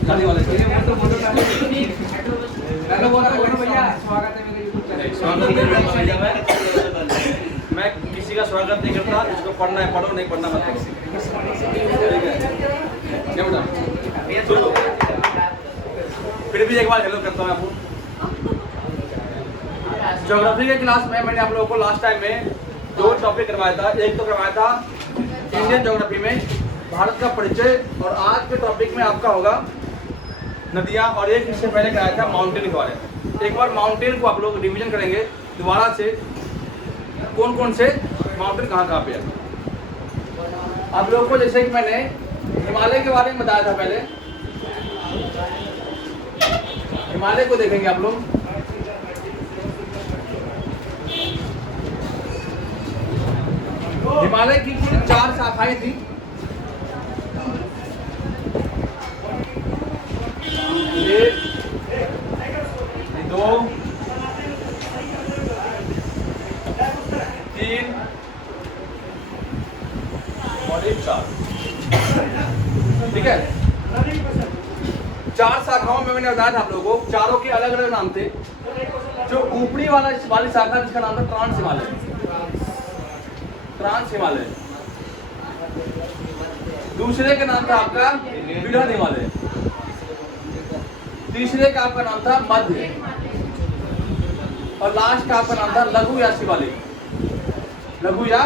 गाड़ी वाले से मैं किसी का स्वागत नहीं करता, जिसको पढ़ना है पढ़ो, नहीं पढ़ना मत करो। ठीक है क्या बेटा, सुनो फिर भी एक बार हेलो करता हूँ आपको। ज्योग्राफी के क्लास में मैंने आप लोगों को लास्ट टाइम में 2 टॉपिक करवाया था। एक तो करवाया था इंडियन ज्योग्राफी में भारत का परिचय, और आज के टॉपिक में आपका होगा नदियाँ, और एक इससे पहले कराया था माउंटेन के बारे में। एक बार माउंटेन को आप लोग रिवीजन करेंगे दोबारा से, कौन कौन से माउंटेन कहाँ कहाँ पे है। आप लोगों को जैसे कि मैंने हिमालय के बारे में बताया था पहले, हिमालय को देखेंगे आप लोग। हिमालय की कुल 4 शाखाएं थी। एक, 2, 3 और 4। ठीक है, 4 शाखाओं में मैंने बताया था आप लोगों को, चारों के अलग अलग नाम थे। जो ऊपरी वाली शाखा जिसका नाम था ट्रांस हिमालय, ट्रांस हिमालय। दूसरे का नाम था आपका बृहद हिमालय। तीसरे का आपका नाम था मध्य, और लास्ट का आपका नाम था लघु या शिवालिक, लघु या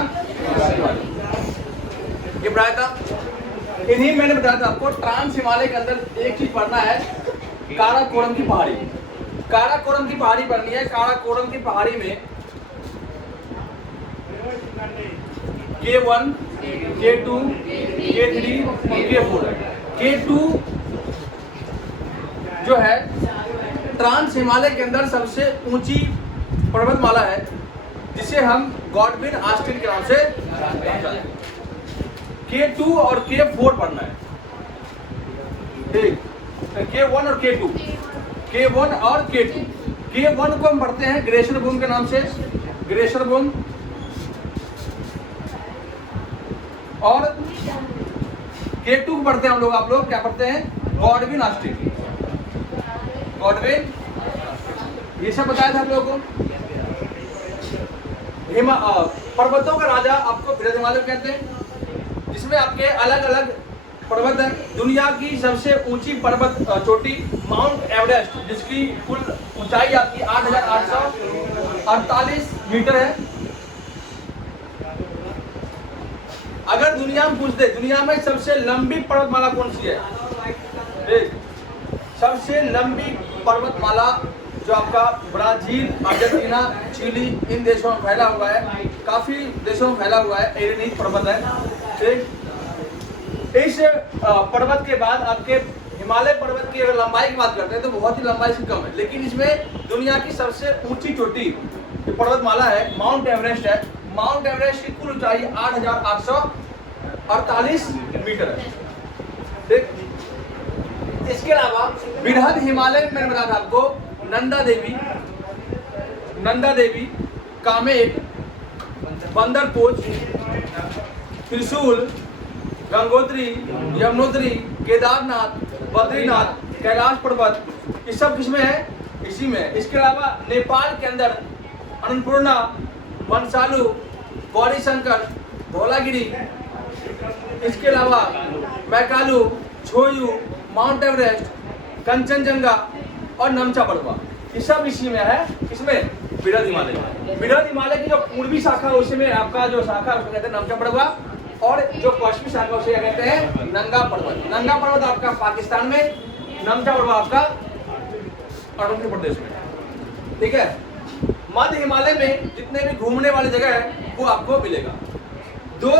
शिवालिक। ये बताया था, इन्हीं मैंने बताया था आपको। ट्रांस हिमालय के अंदर एक चीज पढ़ना है, काराकोरम की पहाड़ी। काराकोरम की पहाड़ी पढ़नी है। काराकोरम की पहाड़ी में K1, K2, K3 और K4 है। K2 जो है ट्रांस हिमालय के अंदर सबसे ऊंची पर्वतमाला है, जिसे हम गॉडविन ऑस्टिन के नाम से जानते हैं। K2 और K4 पढ़ना है। ठीक, K1 और K2, K1 और K2। K1 को हम पढ़ते हैं ग्लेशियर बूम के नाम से, ग्लेशियर बूम। और K2 को पढ़ते हैं हम लोग, आप लोग क्या पढ़ते हैं, गॉडविन ऑस्टिन, गॉडविन। ये सब बताया था आप लोगों को। पर्वतों का राजा आपको बृहद हिमालय कहते हैं, जिसमें आपके अलग अलग पर्वत है। दुनिया की सबसे ऊंची पर्वत चोटी माउंट एवरेस्ट, जिसकी कुल ऊंचाई आपकी 8,848 मीटर है। अगर दुनिया में पूछ दे दुनिया में सबसे लंबी पर्वतमाला कौन सी है, सबसे लंबी पर्वतमाला जो आपका ब्राजील, अर्जेंटीना, चिली इन देशों में फैला हुआ है, काफी देशों में फैला हुआ है, एरेनीज पर्वत है। ठीक, इस पर्वत के बाद आपके हिमालय पर्वत की अगर लंबाई की बात करते हैं तो बहुत ही लंबाई से कम है, लेकिन इसमें दुनिया की सबसे ऊंची चोटी जो पर्वतमाला है माउंट एवरेस्ट है। माउंट एवरेस्ट की कुल ऊंचाई 8,848 मीटर है। ठीक, इसके अलावा बृहद हिमालय में मैंने बताया था आपको नंदा देवी, कामेट, बंदरपोच, त्रिशूल, गंगोत्री, यमुनोत्री, केदारनाथ, बद्रीनाथ, कैलाश पर्वत, ये सब किसमें है, इसी में। इसके अलावा नेपाल के अंदर अन्नपूर्णा, मनसालू, गौरी शंकर, धौलागिरी, इसके अलावा मैकालू, छोयू, माउंट एवरेस्ट, कंचनजंगा और नमचा बड़वा, ये सब इसी में है। इसमें बृहद हिमालय। बृहद हिमालय की जो पूर्वी शाखा है उसमें आपका जो शाखा है उसको कहते हैं नमचा बड़वा, और जो पश्चिमी शाखा उसे कहते हैं नंगा पर्वत। नंगा पर्वत आपका पाकिस्तान में, नमचा बड़वा आपका अरुणाचल प्रदेश में। ठीक है, मध्य हिमालय में जितने भी घूमने वाली जगह है वो आपको मिलेगा। 2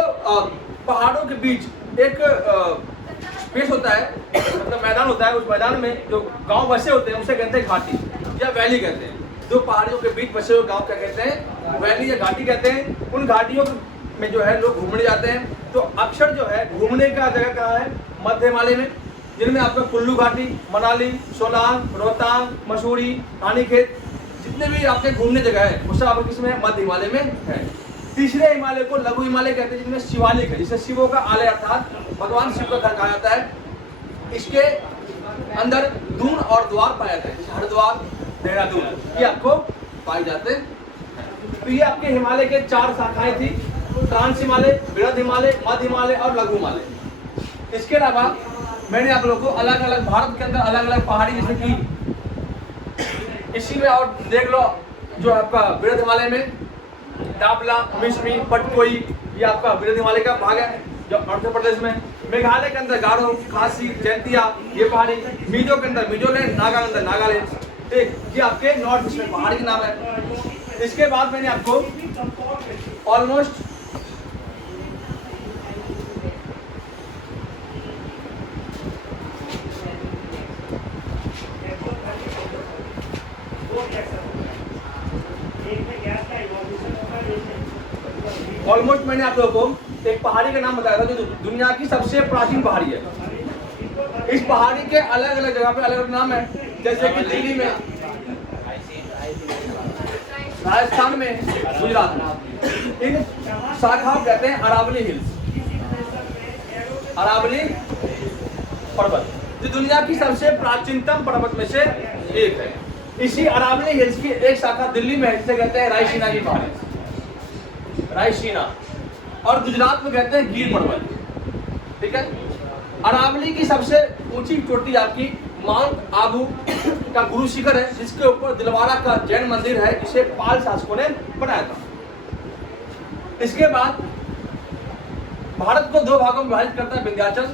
पहाड़ों के बीच एक स्पेस होता है, मतलब मैदान होता है। उस मैदान में जो गांव बसे होते हैं उसे कहते हैं घाटी या वैली कहते हैं। 2 पहाड़ियों के बीच बसे हुए गांव क्या कहते हैं, वैली या घाटी कहते हैं। उन घाटियों में जो है लोग घूमने जाते हैं। तो अक्सर जो है घूमने का जगह कहाँ है, मध्य हिमालय में, जिनमें आपका कुल्लू घाटी, मनाली, सोलांग, रोहतांग, मसूरी, रानीखेत, जितने भी आपके घूमने जगह है वो सब आपके किसमें, मध्य हिमालय में है। तीसरे हिमालय को लघु हिमालय कहते हैं, जिनमें शिवालिक है, जिसे शिवों का आलय अर्थात भगवान शिव का घर कहा जाता है। इसके अंदर दून और द्वार पाए जाते हैं, हरिद्वार, देहरादून, ये आपको पाए जाते हैं। तो ये आपके हिमालय के 4 शाखाएं थी, ट्रांस हिमालय, बृहद हिमालय, मध्य हिमालय और लघु हिमालय। इसके अलावा मैंने आप लोगों को अलग अलग भारत के अंदर अलग अलग पहाड़ी, जैसे कि इसी में और देख लो, जो आपका बृहद हिमालय में टापला, मिश्मी, पटकोई, ये आपका बृहद हिमालय का भाग है जो आंध्र प्रदेश में। मेघालय के अंदर गारो, खासी, जैंतिया, ये पहाड़ी। मिजो के अंदर मिजोलैंड, नागा के अंदर नागालैंड, ठीक, ये आपके नॉर्थ ईस्ट में पहाड़ी के नाम है। इसके बाद मैंने आपको ऑलमोस्ट मैंने आप लोगों को एक पहाड़ी का नाम बताया था जो दुनिया की सबसे प्राचीन पहाड़ी है। इस पहाड़ी के अलग अलग जगह पे अलग अलग नाम है, जैसे कि दिल्ली में, राजस्थान में, गुजरात में। इन शाखाओं कहते हैं अरावली हिल्स, अरावली पर्वत, जो दुनिया की सबसे प्राचीनतम पर्वत में से एक है। इसी अरावली हिल्स की एक शाखा दिल्ली में है, जिसे कहते हैं रायसीना की पहाड़ी, रायसीना, और गुजरात में कहते हैं गिर पर्वत, ठीक है। अरावली की सबसे ऊंची चोटी आपकी माउंट आबू का गुरु शिखर है, जिसके ऊपर दिलवारा का जैन मंदिर है, जिसे पाल शासकों ने बनाया था। इसके बाद भारत को 2 भागों में विभाजित करता है विंध्याचल,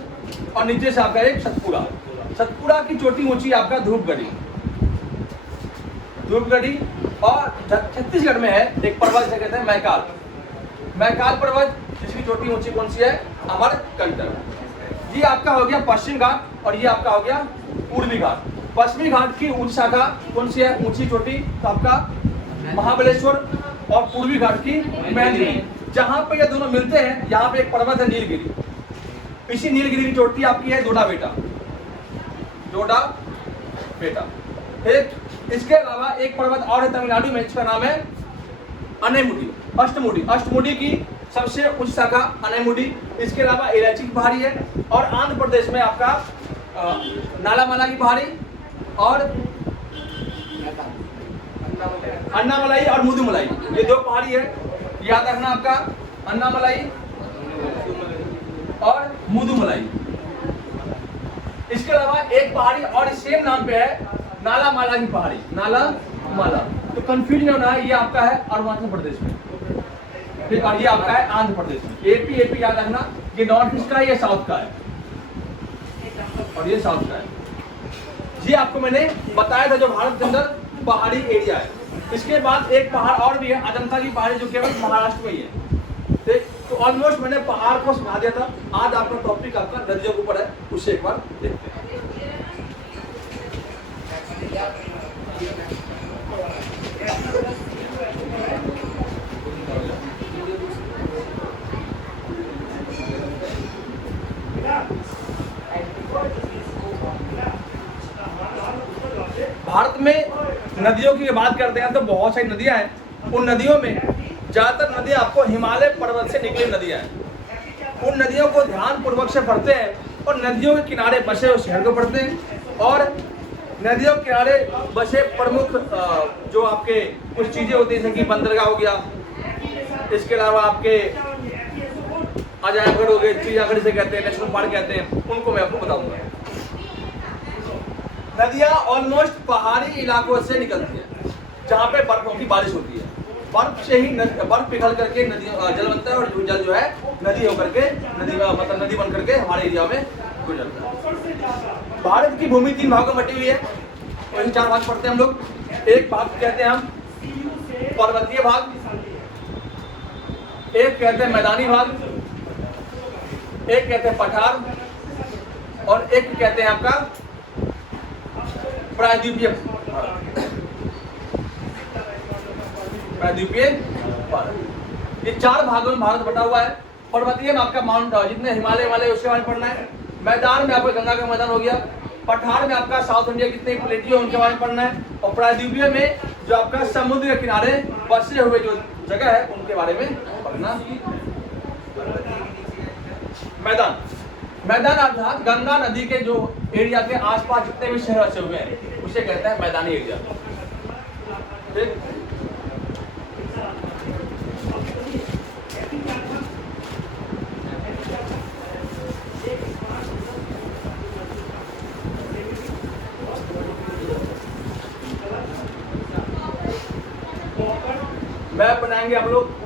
और नीचे से आपका एक सतपुड़ा। सतपुड़ा की चोटी ऊंची आपका धूपगढ़ी, धूपगढ़ी, और छत्तीसगढ़ में है एक पर्वत जिसे कहते हैं मैकाल, मैकाल पर्वत, जिसकी चोटी ऊंची कौन सी है, अमरकंटक। ये आपका हो गया पश्चिम घाट, और ये आपका हो गया पूर्वी घाट। पश्चिमी घाट की उच्च शाखा कौन सी है, ऊंची चोटी, तो आपका महाबलेश्वर, और पूर्वी घाट की मैनगिरी। जहां पे ये दोनों मिलते हैं, यहाँ पे एक पर्वत है नीलगिरी। इसी नीलगिरी की चोटी आपकी है डोडा बेटा, डोडा बेटा, ठीक। इसके अलावा एक पर्वत और है तमिलनाडु में, इसका नाम है अनेमुडी, अष्टमुडी। अष्टमुडी की सबसे उच्च शाखा अनेमुडी। इसके अलावा इलायची की पहाड़ी है, और आंध्र प्रदेश में आपका नालामला की पहाड़ी, और अन्नामलाई और मुदुमलाई, ये 2 पहाड़ी है, याद रखना आपका, अन्नामलाई और मुदुमलाई। इसके अलावा एक पहाड़ी और सेम नाम पे है, नालामाला की पहाड़ी, नालामाला। तो कंफ्यूज नहीं होना है, ये आपका है अरुणाचल प्रदेश में, ठीक, और ये आपका है आंध्र प्रदेश में। एपी याद रखना, ये नॉर्थ ईस्ट का है, ये साउथ का है, और ये साउथ का है। ये आपको मैंने बताया था जो भारत के अंदर पहाड़ी एरिया है। इसके बाद एक पहाड़ और भी है, अजंता की पहाड़ी, जो केवल महाराष्ट्र में ही है, ठीक। तो ऑलमोस्ट मैंने पहाड़ को सुना दिया था। आज आपका टॉपिक आपका नदियों के ऊपर है, उससे एक बार देखते हैं। भारत में नदियों की बात करते हैं तो बहुत सारी नदियां हैं। उन नदियों में ज्यादातर नदियां आपको हिमालय पर्वत से निकली नदियां हैं। उन नदियों को ध्यान पूर्वक से पढ़ते हैं, और नदियों के किनारे बसे हुए शहर को पढ़ते हैं, और नदियों के किनारे बसे प्रमुख जो आपके कुछ चीजें होती हैं, जैसे कि बंदरगाह हो गया, इसके अलावा आपके अजायबगढ़ हो गए, चिड़ियाघर से कहते हैं, नेशनल पार्क कहते हैं, उनको मैं आपको बताऊंगा। नदियां ऑलमोस्ट पहाड़ी इलाकों से निकलती है, जहाँ पे बर्फों की बारिश होती है। बर्फ से ही बर्फ पिघल करके नदी जल बनता है, और जल जो है नदी होकर के मतलब नदी बन करके हमारे एरिया में गुजरता है। भारत की भूमि 3 भागों में बटी हुई है, वही 4 भाग पढ़ते हैं हम लोग। एक भाग कहते हैं हम पर्वतीय भाग, एक कहते हैं मैदानी भाग, एक कहते हैं पठार, और एक कहते हैं आपका प्रायद्वीपीय भारत। ये 4 भागों में भारत बटा हुआ है। पर्वतीय में आपका माउंट जितने हिमालय वाले उसके बारे में पढ़ना है। मैदान में आपका गंगा का मैदान हो गया। पठार में आपका साउथ इंडिया कितने प्लेटियो उनके बारे में पढ़ना है। और प्रायद्वीपीय में जो आपका समुद्र के किनारे बसे हुए जो जगह है उनके बारे में पढ़ना। मैदान मैदान अर्थात गंगा नदी के जो एरिया के आसपास जितने भी शहर बसे हुए हैं उसे कहते हैं मैदानी एरिया। ठीक, मैप बनाएंगे आप लोग।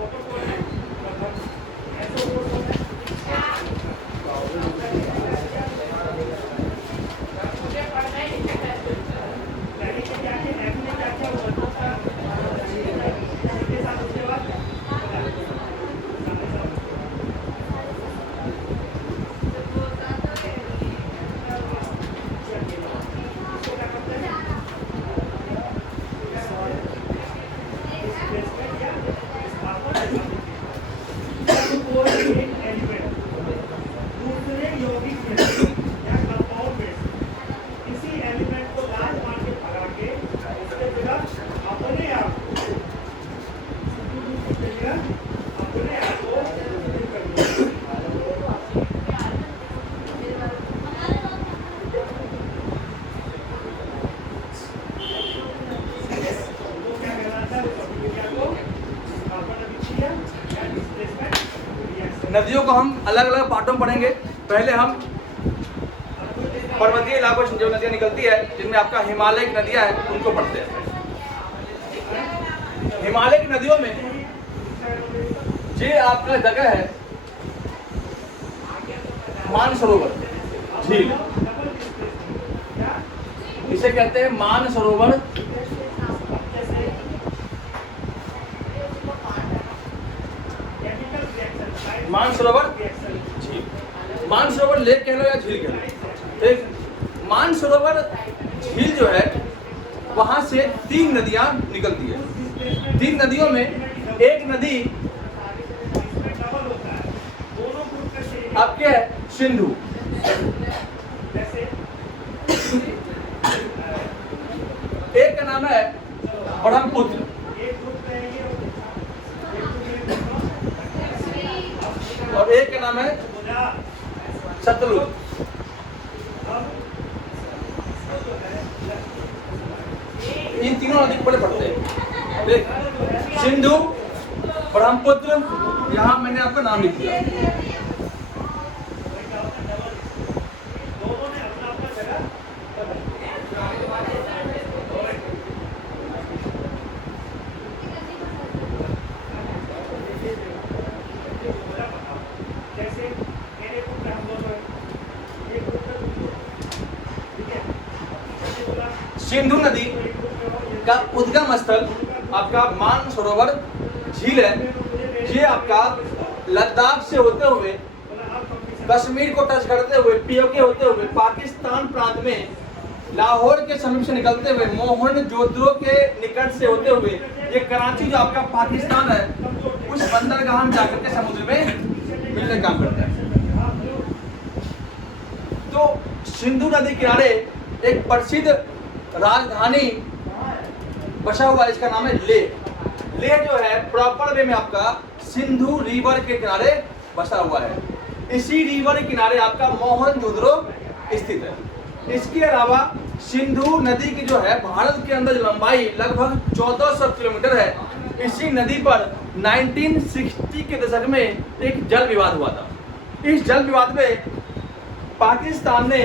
नदियों को हम अलग अलग पार्टों में पढ़ेंगे। पहले हम पर्वतीय इलाकों से जो नदियाँ निकलती है जिनमें आपका हिमालय की नदियाँ हैं उनको पढ़ते हैं। हिमालय की नदियों में ये आपका जगह है मानसरोवर झील, इसे कहते हैं मानसरोवर। मानसरोवर झील, मानसरोवर लेक कह लो या झील कह लो। ठीक, मानसरोवर झील जो है वहां से 3 नदियां निकलती है। 3 नदियों में एक नदी आपके है सिंधु, एक का नाम है ब्रह्मपुत्र और एक का नाम है सतलुज। इन तीनों नदी को बड़े पढ़ते हैं। देख, सिंधु, ब्रह्मपुत्र, यहाँ मैंने आपका नाम लिख दिया। सिंधु नदी का उद्गम स्थल आपका मानसरोवर झील है। ये आपका लद्दाख से होते हुए कश्मीर को टच करते हुए पीओके होते हुए पाकिस्तान प्रांत में लाहौर के समीप से निकलते हुए मोहनजोदड़ो के निकट से होते हुए ये कराची जो आपका पाकिस्तान है उस बंदरगाह में जाकर के समुद्र में मिलने का काम करता है। तो सिंधु नदी किनारे एक प्रसिद्ध राजधानी बसा हुआ है, इसका नाम है लेह। लेह जो है प्रॉपर वे में आपका सिंधु रिवर के किनारे बसा हुआ है। इसी रिवर के किनारे आपका मोहनजोदड़ो स्थित है। इसके अलावा सिंधु नदी की जो है भारत के अंदर लंबाई लगभग 1400 किलोमीटर है। इसी नदी पर 1960 के दशक में एक जल विवाद हुआ था। इस जल विवाद में पाकिस्तान ने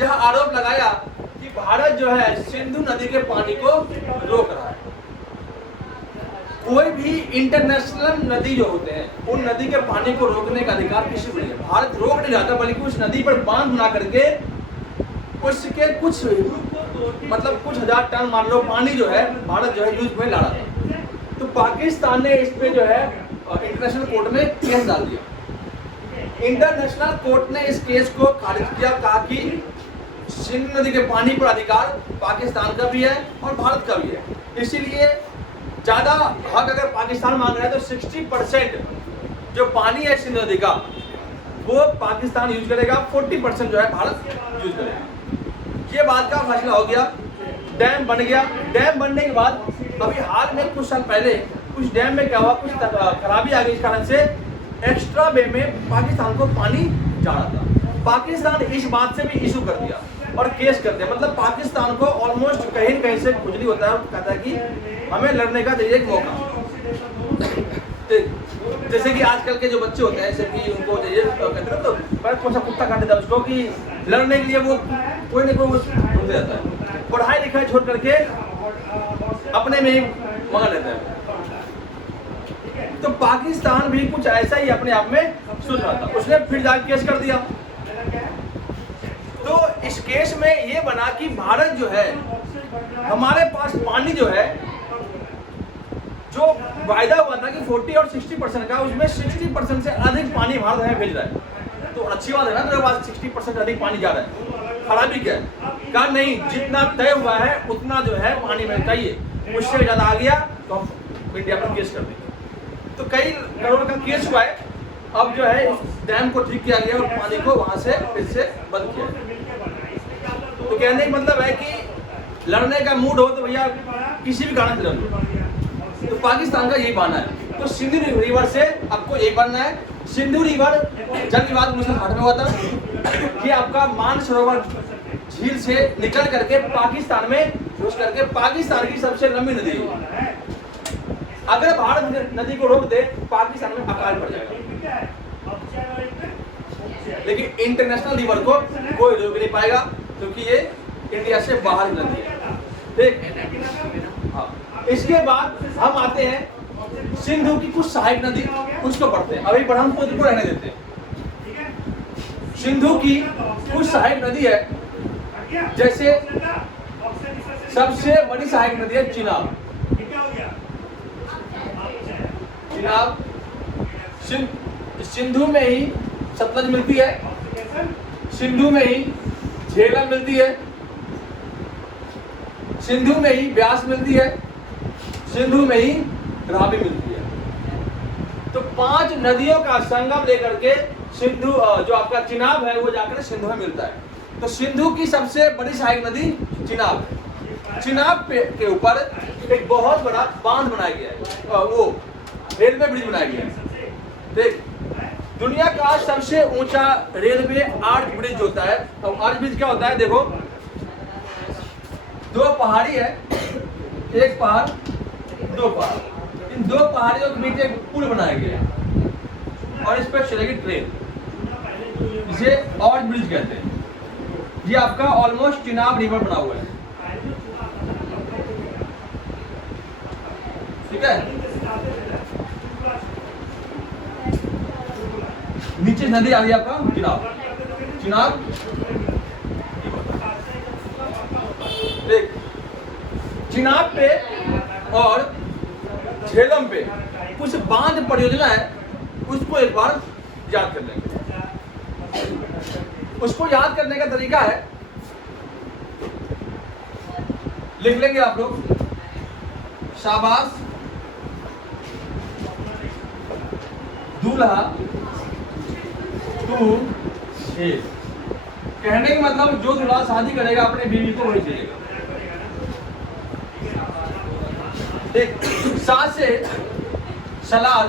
यह आरोप लगाया कि भारत जो है सिंधु नदी के पानी को रोक रहा है। कोई भी इंटरनेशनल नदी जो होते हैं उन नदी के पानी को रोकने का अधिकार किसी को नहीं है। भारत रोक नहीं रहा था, बल्कि उस नदी पर बांध बना करके उसके कुछ हजार टन मान लो पानी जो है भारत जो है यूज में ला रहा था। तो पाकिस्तान ने इस पे जो है इंटरनेशनल कोर्ट में केस डाल दिया। इंटरनेशनल कोर्ट ने इस केस को खारिज किया, कहा कि सिंधु नदी के पानी पर अधिकार पाकिस्तान का भी है और भारत का भी है। इसीलिए ज़्यादा हक अगर पाकिस्तान मांग रहा है तो 60% जो पानी है सिंधु नदी का वो पाकिस्तान यूज करेगा, 40% जो है भारत यूज करेगा। ये बात का फैसला हो गया, डैम बन गया। डैम बनने के बाद अभी हाल में कुछ साल पहले कुछ डैम में क्या हुआ, कुछ खराबी आ गई, इस कारण से एक्स्ट्रा वे में पाकिस्तान को पानी जा रहा था। पाकिस्तान इस बात से भी इशू कर दिया और केस कर दिया, मतलब पाकिस्तान को ऑलमोस्ट कहीं न कहीं से खुजली होता है, कहता है कि हमें लड़ने का चाहिए एक मौका। जैसे कि आजकल के जो बच्चे होते हैं, जैसे कि उनको चाहिए कहते हैं तो कौन सा कुत्ता काट देता है उसको, कि लड़ने के लिए वो कोई ना कोई ढूंढ जाता है, पढ़ाई लिखाई छोड़ करके अपने में ही मगन रहता है। तो पाकिस्तान भी कुछ ऐसा ही अपने आप में सोच रहा था, उसने फिर जाकर केस कर दिया। तो इस केस में ये बना कि भारत जो है, हमारे पास पानी जो है, जो वायदा हुआ था कि 40 और 60% का, उसमें 60% से अधिक पानी भारत हमें भेज रहा है। तो अच्छी बात है ना, मेरे पास 60% अधिक पानी जा रहा है, खराबी क्या है? कहा नहीं, जितना तय हुआ है उतना जो है पानी में चाहिए, उससे ज़्यादा आ गया तो हम इंडिया पर केस कर देंगे। तो कई करोड़ का केस हुआ है। अब जो है इस डैम को ठीक किया गया और पानी को वहाँ से फिर से बंद किया गया। तो कहने का मतलब है कि लड़ने का मूड हो तो भैया किसी भी कारण से लड़ लो। तो पाकिस्तान का यही बहाना है। तो सिंधु रिवर से आपको एक बनना है। सिंधु रिवर जल विवाद 1960 में हुआ था कि आपका मानसरोवर झील से निकल करके पाकिस्तान में घुस करके पाकिस्तान की सबसे लंबी नदी है। अगर भारत नदी को रोक दे पाकिस्तान में अकाल पड़ जाएगा, लेकिन इंटरनेशनल रिवर को कोई रोक नहीं पाएगा क्योंकि ये इंडिया से बाहर नदी है। ठीक, हाँ। इसके बाद हम आते हैं सिंधु की कुछ सहायक नदी, उसको पढ़ते हैं। अभी ब्रह्मपुत्र को रहने देते हैं। सिंधु की कुछ सहायक नदी है, जैसे सबसे बड़ी सहायक नदी है चिनाब। चिनाब सिंधु में ही सतलज मिलती है, सिंधु में ही झेलम मिलती है, सिंधु में ही ब्यास मिलती है, सिंधु में ही रावी मिलती है। तो 5 नदियों का संगम लेकर के सिंधु जो आपका चिनाब है वो जाकर सिंधु में मिलता है। तो सिंधु की सबसे बड़ी सहायक नदी चिनाब है। चिनाब के ऊपर एक बहुत बड़ा बांध बनाया गया है, वो रेलवे ब्रिज बनाया गया है। देख, दुनिया का सबसे ऊंचा रेलवे आर्च ब्रिज होता है। अब आर्च ब्रिज क्या होता है? देखो, 2 पहाड़ी है, एक पहाड़, 2 पहाड़, इन 2 पहाड़ियों के बीच एक पुल बनाया गया है और इस पर चलेगी ट्रेन, इसे आर्च ब्रिज कहते हैं। ये आपका ऑलमोस्ट चिनाब रिवर बना हुआ है, ठीक है। नीचे नदी आ गई आपका चिनाब, चिनाब देख, चिनाब पे और झेलम पे कुछ बांध परियोजना है, उसको एक बार याद कर लेंगे। उसको याद करने का तरीका है, लिख लेंगे आप लोग, शाबाश दूल्हा तू है। कहने का मतलब जो दूल्हा शादी करेगा अपने बीवी को वही चलेगा। एक सा से सलाल,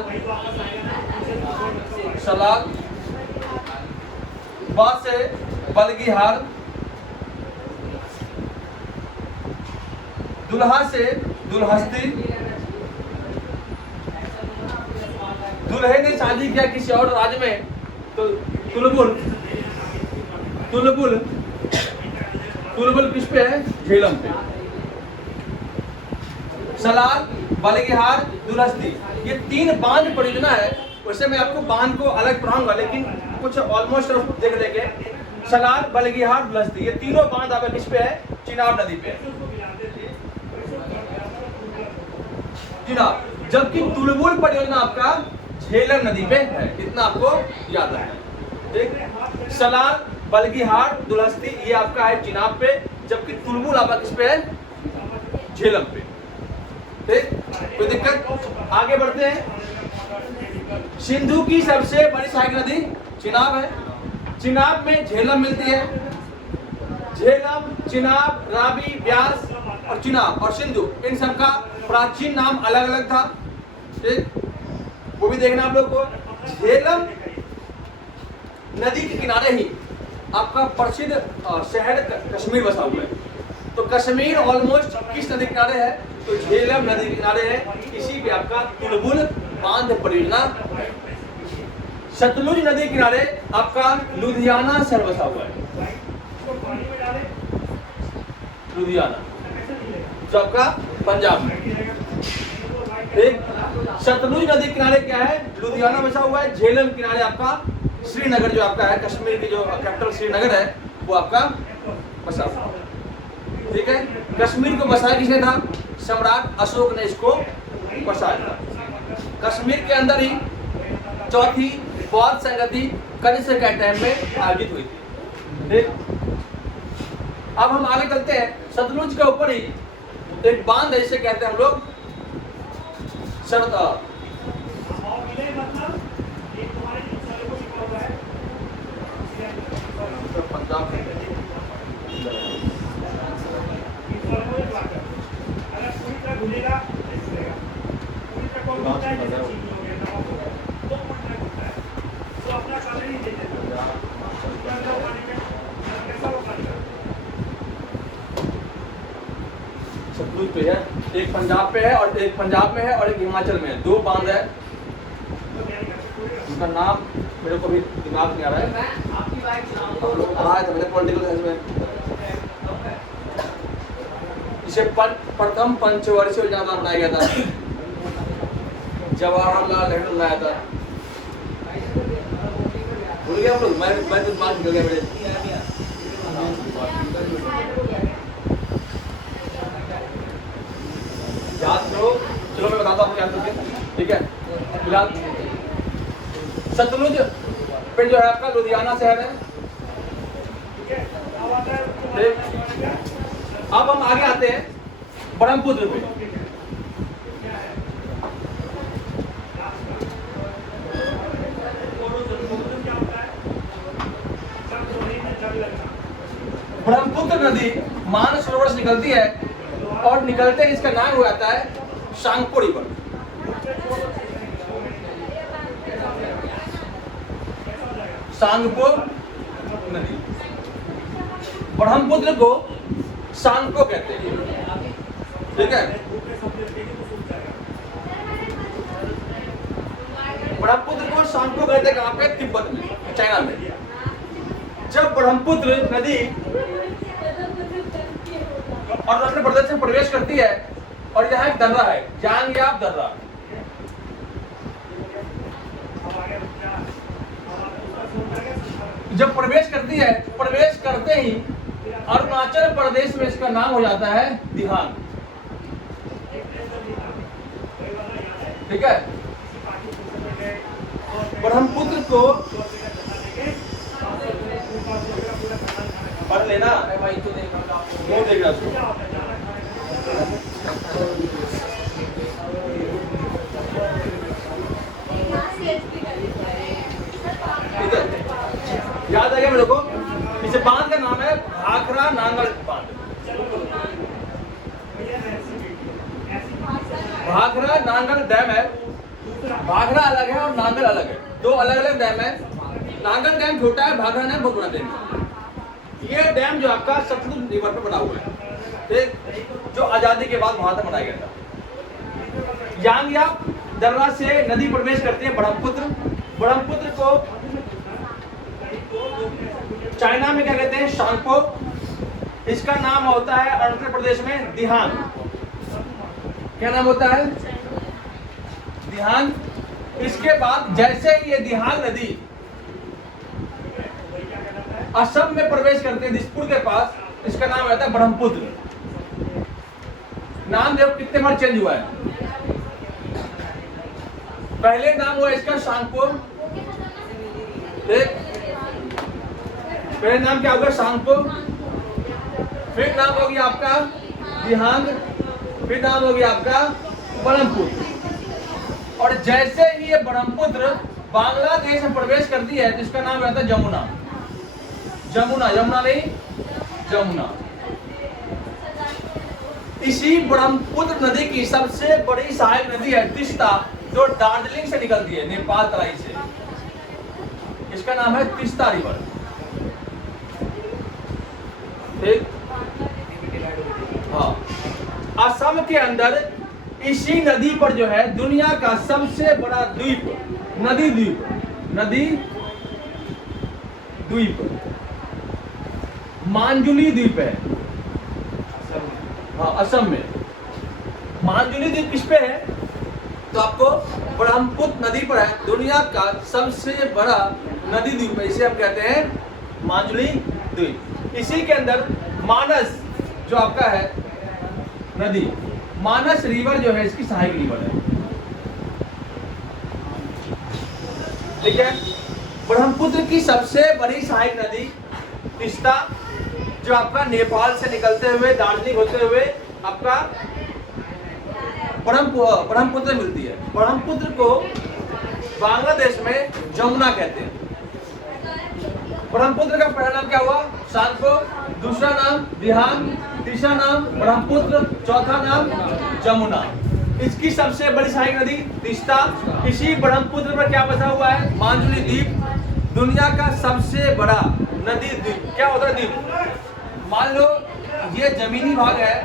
सलाल, बा से बलगीहार, दुल्हा से दुल्हस्ती, दुल्हे ने शादी किया किसी और राज्य में तो तुलबुल, तुलबुल, तुलबुल किस पे है? झेलम पे। सलाल, बलगीहार, दुल्हस्ती, ये 3 बांध परियोजना है। वैसे मैं आपको बांध को अलग पढ़ाऊंगा, लेकिन कुछ ऑलमोस्ट देख लेंगे। सलाल, बलगीहार, दुल्हस्ती, ये तीनों बांध आपका किस पे है? चिनाब नदी पे है, चिनाब। जबकि तुलबुल परियोजना आपका झेलम नदी पे है। इतना आपको याद रखना है, ठीक। सलाल, बलगीहार, दुल्हस्ती ये आपका है चिनाब पे, जबकि तुलबुल आपका किस पे है? झेलम पे, ठीक। कोई दिक्कत? आगे बढ़ते हैं। सिंधु की सबसे बड़ी सहायक नदी चिनाब है। चिनाब में झेलम मिलती है। झेलम, चिनाब, रावी, ब्यास और चिनाब और सिंधु, इन सबका प्राचीन नाम अलग अलग था, ठीक। वो भी देखना आप लोग को। झेलम नदी के किनारे ही आपका प्रसिद्ध शहर कश्मीर बसा हुआ है। तो कश्मीर ऑलमोस्ट किस नदी किनारे है? तो झेलम नदी के किनारे है। इसी पे आपका तुलबुल बांध परियोजना। सतलुज नदी किनारे आपका लुधियाना शहर बसा हुआ है। लुधियाना जो आपका पंजाब में। एक सतलुज नदी किनारे क्या है? लुधियाना बसा हुआ है। झेलम किनारे आपका श्रीनगर जो आपका है, कश्मीर की जो कैपिटल श्रीनगर है, वो आपका बसा हुआ है। ठीक है। कश्मीर को बसाया किसने था? सम्राट अशोक ने इसको बसाया था। कश्मीर के अंदर ही चौथी बौद्ध संगति कनिष्क के टाइम में आयोजित हुई थी। ठीक। अब हम आगे चलते हैं। सतलुज के ऊपर ही एक बांध है, इसे कहते हैं हम लोग पंजाब सतलुज पे है, एक पंजाब पे है और एक पंजाब में है और एक हिमाचल में है। दो बांध है, उनका नाम मेरे को भी दिमाग नहीं आ रहा है। पढ़ा था मैंने पॉलिटिकल साइंस में। इसे प्रथम पंचवर्षीय योजना बनाया गया था, जवाहरलाल नेहरू बनाया था। भूल गया हम लोग, मैं तो दिमाग निकल गया मेरे। याद करो, चलो मैं बताता हूँ याद करके। ठीक है। फिलहाल सतलुज पे जो है आपका लुधियाना शहर है। अब हम आगे आते हैं ब्रह्मपुत्र पे। ब्रह्मपुत्र नदी मानसरोवर से निकलती है और निकलते ही इसका नाम हो जाता है सांगपो रिवर। सांगपो नदी। ब्रह्मपुत्र को सांगपो कहते हैं। ठीक है। ब्रह्मपुत्र को सांगपो कहते हैं कहाँ पे? तिब्बत में, चाइना में। जब ब्रह्मपुत्र नदी अरुणाचल प्रदेश में प्रवेश करती है और यहाँ एक दर्रा है, जांगयाप दर्रा। जब प्रवेश करती है, प्रवेश करते ही अरुणाचल प्रदेश में इसका नाम हो जाता है दिहांग। ठीक है। ब्रह्मपुत्र को पढ़ लेना भाई, तो देख याद आ गया मेरे को। इस बांध का नाम है भाखरा नांगल बांध। भाखरा नांगल डैम है। भाखरा अलग है और नांगल अलग है, दो अलग अलग डैम है। नांगल डैम छोटा है, भाखरा डैम बहुत बड़ा डैम है। ये डैम जो आपका सतलुज रिवर पर बना हुआ है, ठीक, जो आजादी के बाद वहां तक बनाया गया था। जांगयाप दर्रा से नदी प्रवेश करती है ब्रह्मपुत्र। ब्रह्मपुत्र को चाइना में क्या कहते हैं? सांगपो। इसका नाम होता है अरुणाचल प्रदेश में दिहांग। क्या नाम होता है? दिहांग। इसके बाद जैसे ये दिहांग नदी असम में प्रवेश करते हैं, दिसपुर के पास, इसका नाम रहता है ब्रह्मपुत्र। नाम देखो कितने बार चेंज हुआ है। पहले नाम हुआ इसका सांगपो। पहले नाम क्या होगा? सांगपो। फिर नाम हो गया आपका दिहांग। फिर नाम हो गया आपका ब्रह्मपुत्र। और जैसे ही ये ब्रह्मपुत्र बांग्लादेश में प्रवेश करती है तो इसका नाम रहता है जमुना। जमुना, यमुना नहीं, जमुना। इसी ब्रह्मपुत्र नदी की सबसे बड़ी सहायक नदी है तीस्ता, जो दार्जिलिंग से निकलती है, नेपाल तराई से। इसका नाम है तीस्ता रिवर। ठीक, हाँ। असम के अंदर इसी नदी पर जो है दुनिया का सबसे बड़ा द्वीप, नदी द्वीप मांजुली द्वीप है। हाँ, असम में मांजुली द्वीप किस पे है? तो आपको ब्रह्मपुत्र नदी पर है, दुनिया का सबसे बड़ा नदी द्वीप है, इसे हम कहते हैं मांजुली द्वीप। इसी के अंदर मानस जो आपका है नदी, मानस रिवर जो है इसकी सहायक रिवर है। ठीक है, ब्रह्मपुत्र की सबसे बड़ी सहायक नदी तीस्ता, जो आपका नेपाल से निकलते हुए दार्जिलिंग होते हुए आपका ब्रह्मपुत्र मिलती है। ब्रह्मपुत्र को बांग्लादेश में जमुना कहते हैं। ब्रह्मपुत्र का पहला नाम क्या हुआ? सांको, दूसरा नाम दिहांग, तीसरा नाम ब्रह्मपुत्र, चौथा नाम जमुना। इसकी सबसे बड़ी सहायक नदी तीस्ता। इसी ब्रह्मपुत्र पर क्या बसा हुआ है? मांजुली द्वीप, दुनिया का सबसे बड़ा नदी द्वीप। क्या होता है द्वीप? मान लो ये जमीनी भाग है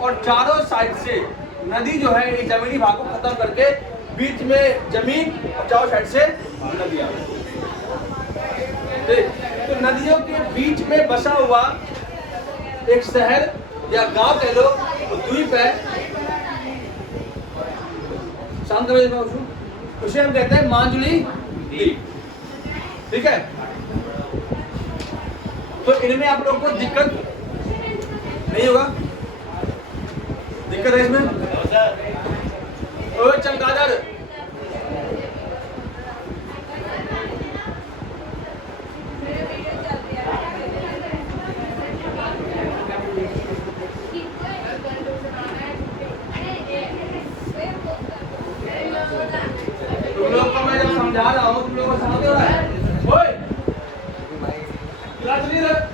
और चारों साइड से नदी जो है ये जमीनी भाग को खत्म करके बीच में जमीन और चारों साइड से नदियां। तो नदियों के बीच में बसा हुआ एक शहर या गांव कह लो, तो द्वीप है। शांत उसे हम कहते हैं मांजुली द्वीप। ठीक है, तो इनमें आप लोगों को दिक्कत नहीं होगा? दिक्कत है इसमें? ओ चमगादड़, तुम लोग को मैं जब समझा रहा हूँ तुम लोग को समझ रहा है? ओए क्लास लीडर,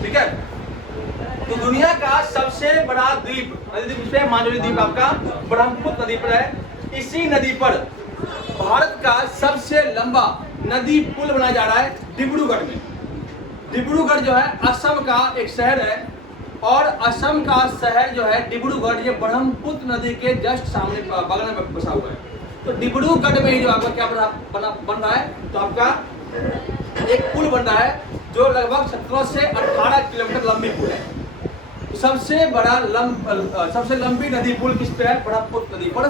ठीक है। तो दुनिया का सबसे बड़ा द्वीप नदी द्वीप है मांजुली द्वीप, आपका ब्रह्मपुत्र नदी पर है। इसी नदी पर भारत का सबसे लंबा नदी पुल बनाया जा रहा है डिब्रूगढ़ में। डिब्रूगढ़ जो है असम का एक शहर है और असम का शहर जो है डिब्रूगढ़ ये ब्रह्मपुत्र नदी के जस्ट सामने बगल में बसा हुआ है। तो डिब्रूगढ़ में ही जो आपका क्या बन रहा है, तो आपका एक पुल बन रहा है जो लगभग 17 से 18 किलोमीटर लंबी पुल है। सबसे बड़ा सबसे लंबी नदी पुल किस पे है? ब्रह्मपुत्र नदी पर,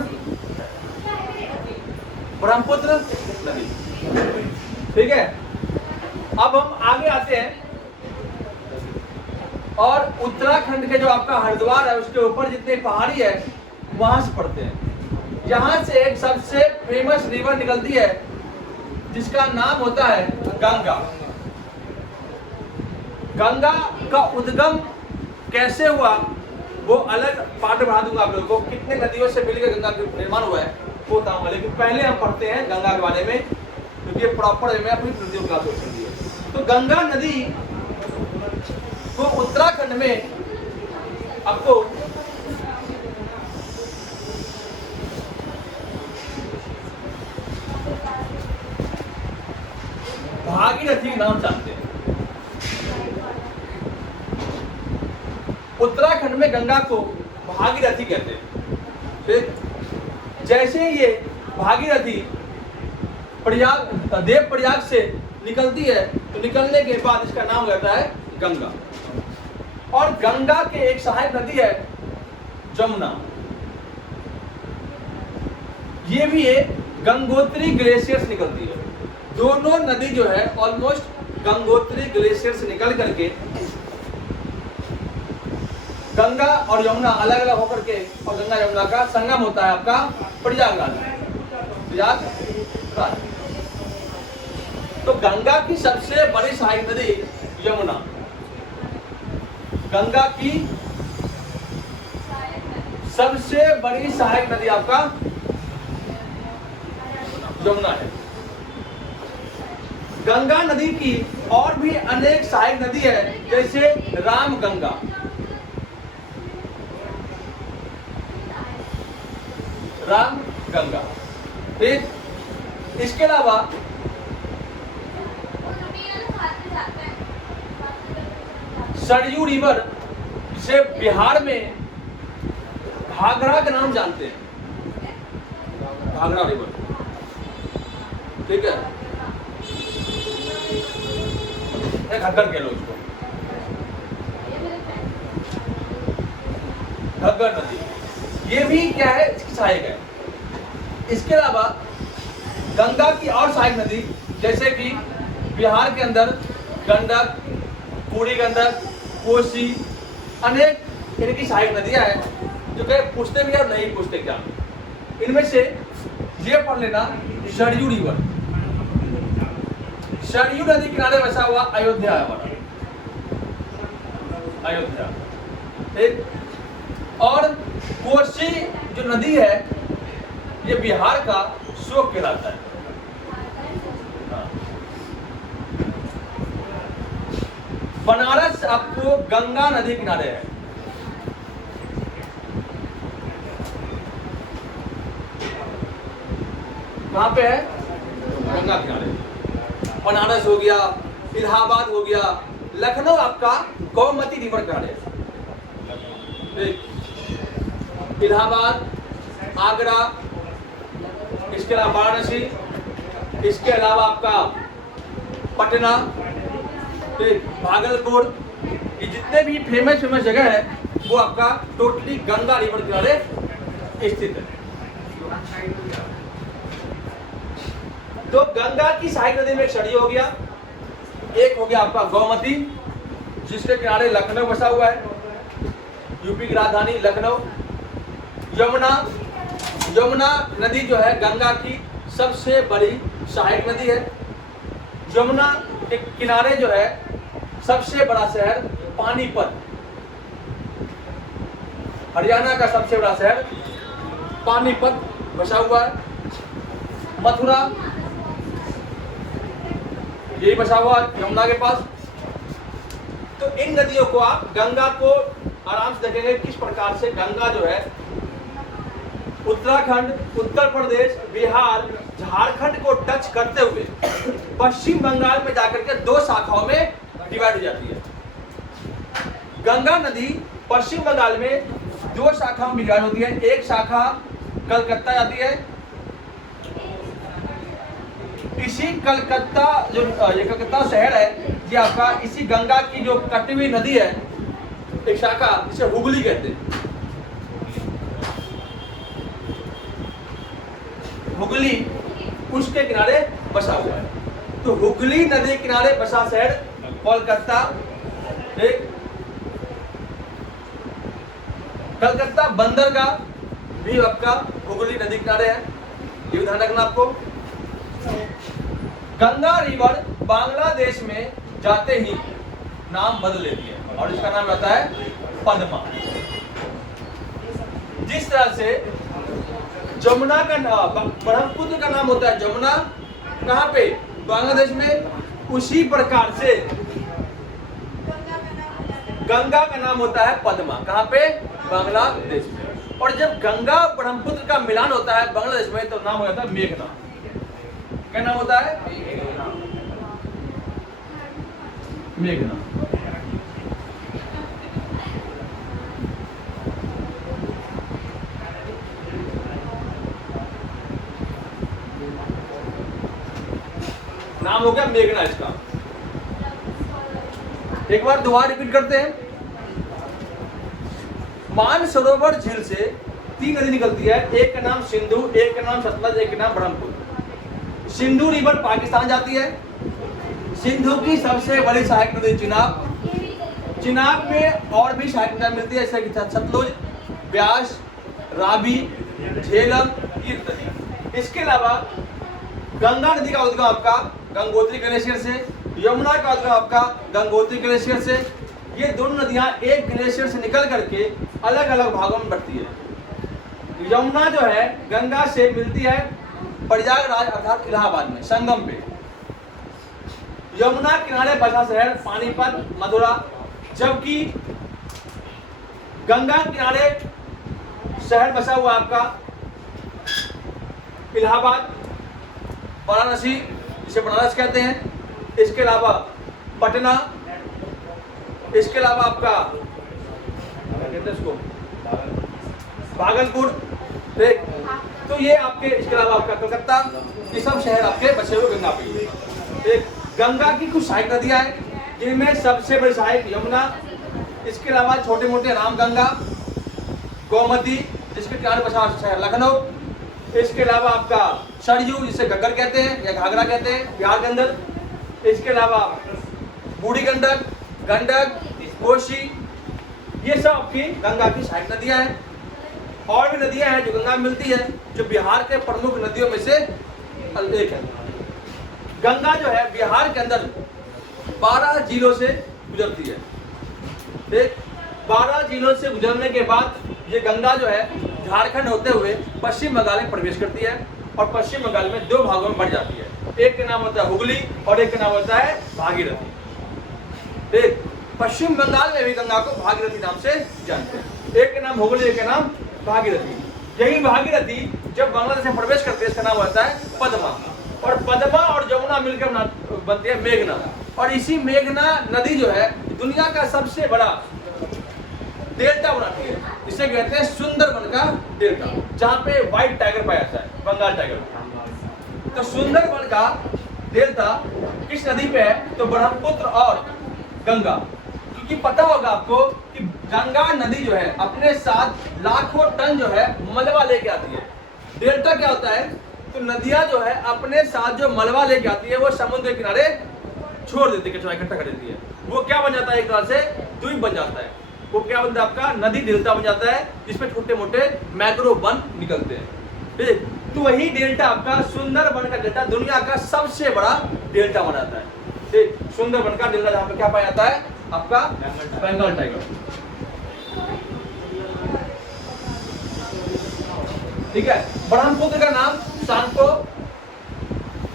ब्रह्मपुत्र नदी। ठीक है, अब हम आगे आते हैं और उत्तराखंड के जो आपका हरिद्वार है उसके ऊपर जितने पहाड़ी है वहां से पड़ते हैं। यहां से एक सबसे फेमस रिवर निकलती है जिसका नाम होता है गंगा। गंगा का उद्गम कैसे हुआ वो अलग पाठ बढ़ा दूंगा आप लोगों को। कितने नदियों से मिलकर गंगा का निर्माण हुआ है वो बताऊंगा, लेकिन पहले हम पढ़ते हैं गंगा के बारे में, क्योंकि ये प्रॉपर में अपनी नदियों की क्लास होती है। तो गंगा नदी को उत्तराखंड में आपको भागीरथी नाम जानते हैं। उत्तराखंड में गंगा को भागीरथी कहते हैं। फिर जैसे ये भागीरथी देव प्रयाग से निकलती है तो निकलने के बाद इसका नाम रहता है गंगा। और गंगा के एक सहायक नदी है जमुना। ये भी एक गंगोत्री ग्लेशियर से निकलती है। दोनों नदी जो है ऑलमोस्ट गंगोत्री ग्लेशियर से निकल करके गंगा और यमुना अलग अलग होकर के और गंगा यमुना का संगम होता है आपका प्रयागराज। तो गंगा की सबसे बड़ी सहायक नदी यमुना। गंगा की सबसे बड़ी सहायक नदी आपका यमुना है। गंगा नदी की और भी अनेक सहायक नदी है, जैसे राम गंगा, राम गंगा। ठीक, इसके अलावा सरयू रिवर, जिसे बिहार में घाघरा के नाम जानते हैं, घाघरा रिवर। ठीक है, घग्गर कह लो इसको, घग्गर नदी, ये भी क्या है, इसकी सहायक है। इसके अलावा गंगा की और सहायक नदी, जैसे कि बिहार के अंदर गंडक, बूढ़ी गंडक, कोसी, अनेक इनकी सहायक नदियां हैं, जो कि पूछते भी और नहीं पूछते क्या। इनमें से ये पढ़ लेना, सरयू रिवर, सरयू नदी किनारे बसा हुआ अयोध्या है हमारा, अयोध्या। ठीक, और कोसी जो नदी है, ये बिहार का शोक कहलाता है। बनारस आपको गंगा नदी किनारे है। कहां पे है? गंगा किनारे। बनारस हो गया, इलाहाबाद हो गया, लखनऊ आपका गोमती रिवर किनारे है। इलाहाबाद, आगरा, इसके अलावा वाराणसी, इसके अलावा आपका पटना, भागलपुर, ये जितने भी फेमस जगह है वो आपका टोटली गंगा रिवर किनारे स्थित है। तो गंगा की सहायक नदी में एक सरयू हो गया, एक हो गया आपका गोमती, जिसके किनारे लखनऊ बसा हुआ है, यूपी की राजधानी लखनऊ। यमुना, यमुना नदी जो है गंगा की सबसे बड़ी सहायक नदी है। यमुना के किनारे जो है सबसे बड़ा शहर पानीपत, हरियाणा का सबसे बड़ा शहर पानीपत बसा हुआ है। मथुरा यही बसा हुआ है यमुना के पास। तो इन नदियों को आप गंगा को आराम से देखेंगे किस प्रकार से गंगा जो है उत्तराखंड, उत्तर प्रदेश, बिहार, झारखंड को टच करते हुए पश्चिम बंगाल में जाकर के दो शाखाओं में डिवाइड हो जाती है। गंगा नदी पश्चिम बंगाल में दो शाखाओं में डिवाइड होती है। एक शाखा कलकत्ता जाती है, इसी कलकत्ता जो ये कलकत्ता शहर है, ये आपका इसी गंगा की जो कटी हुई नदी है एक शाखा, इसे हुगली कहते हैं। हुगली उसके किनारे बसा हुआ है। तो हुगली नदी किनारे बसा शहर कोलकाता। कलकत्ता बंदरगाह भी आपका हुगली नदी किनारे है, ये ध्यान रखना आपको। गंगा रिवर बांग्लादेश में जाते ही नाम बदल लेती है और इसका नाम रहता है पद्मा। जिस तरह से जमुना का ब्रह्मपुत्र का नाम होता है जमुना, कहाँ पे? बांग्लादेश में। उसी प्रकार से गंगा का नाम होता है पद्मा, कहाँ पे? बांग्लादेश में। और जब गंगा ब्रह्मपुत्र का मिलान होता है बांग्लादेश में तो नाम हो जाता है मेघना। क्या नाम होता है? मेघना। नाम हो गया मेघना इसका। एक बार दोबारा रिपीट करते हैं। मानसरोवर झील से तीन नदी निकलती है, एक का नाम सिंधु, एक का नाम सतलज, एक का नाम ब्रह्मपुत्र। सिंधु रिवर पाकिस्तान जाती है। सिंधु की सबसे बड़ी सहायक नदी चिनाब। चिनाब में और भी सहायक नदियां मिलती है, जैसे कि सतलुज, ब्यास, रावी, झेलम, कीर्तनी। इसके अलावा गंगा नदी का उद्गम आपका गंगोत्री ग्लेशियर से, यमुना का उद्गम आपका गंगोत्री ग्लेशियर से। ये दोनों नदियां एक ग्लेशियर से निकल करके अलग अलग भागों में बढ़ती है। यमुना जो है गंगा से मिलती है प्रयागराज अर्थात इलाहाबाद में संगम पे। यमुना किनारे बसा शहर पानीपत मथुरा, जबकि गंगा किनारे शहर बसा हुआ आपका इलाहाबाद, वाराणसी जिसे बनारस कहते हैं, इसके अलावा पटना, इसके अलावा आपका क्या कहते हैं इसको, भागलपुर, ठीक। तो ये आपके, इसके अलावा आपका कलकत्ता, ये सब शहर आपके बसे हुए गंगा पे। ठीक। गंगा की कुछ सहायक नदियां हैं जिनमें सबसे बड़ी सहायक यमुना, इसके अलावा छोटे मोटे रामगंगा, गोमती जिसके किनारे बसा शहर लखनऊ, इसके अलावा आपका सरयू जिसे घग्गर कहते हैं या घाघरा कहते हैं बिहार के अंदर, इसके अलावा बूढ़ी गंडक, गंडक, कोसी, ये सब आपकी गंगा की सहायक नदियां हैं। और भी नदियां हैं जो गंगा में मिलती है, जो बिहार के प्रमुख नदियों में से एक है। गंगा जो है बिहार के अंदर 12 जिलों से गुजरती है। ठीक, 12 जिलों से गुजरने के बाद ये गंगा जो है झारखंड होते हुए पश्चिम बंगाल में प्रवेश करती है और पश्चिम बंगाल में 2 भागों में बढ़ जाती है। एक का नाम होता है हुगली और एक का नाम होता है भागीरथी। ठीक, पश्चिम बंगाल में भी गंगा को भागीरथी नाम से जानते हैं। एक का नाम हुगली, एक का नाम भागीरथी। यही भागीरथी जब बांग्लादेश में प्रवेश करती है इसका नाम होता है पद्मा, और पद्मा और जमुना मिलकर बनती है मेघना। और इसी मेघना नदी जो है दुनिया का सबसे बड़ा डेल्टा बनाती है, इसे कहते हैं सुंदरबन का डेल्टा, जहाँ पे व्हाइट टाइगर पाया जाता है, बंगाल टाइगर। तो सुंदरबन का डेल्टा किस नदी पे है? तो ब्रह्मपुत्र और गंगा। क्योंकि पता होगा आपको कि गंगा नदी जो है अपने साथ लाखों टन जो है मलबा लेके आती है। डेल्टा क्या होता है? तो नदियां जो है अपने साथ जो मलबा लेके आती है वो समुद्र के किनारे छोड़ देती है, कचरा इकट्ठा कर देती है। वो क्या बन जाता है? एक तरह से द्वीप बन जाता है। वो क्या बनता है? आपका नदी डेल्टा बन जाता है, जिसमें छोटे मोटे मैंग्रोव वन निकलते हैं। ठीक, तो वही डेल्टा आपका सुंदरबन का डेल्टा दुनिया का सबसे बड़ा डेल्टा बनाता है। ठीक, सुंदरबन का डेल्टा जहाँ पे क्या पाया जाता है? आपका बंगाल टाइगर। ठीक है, ब्रह्मपुत्र का नाम सांको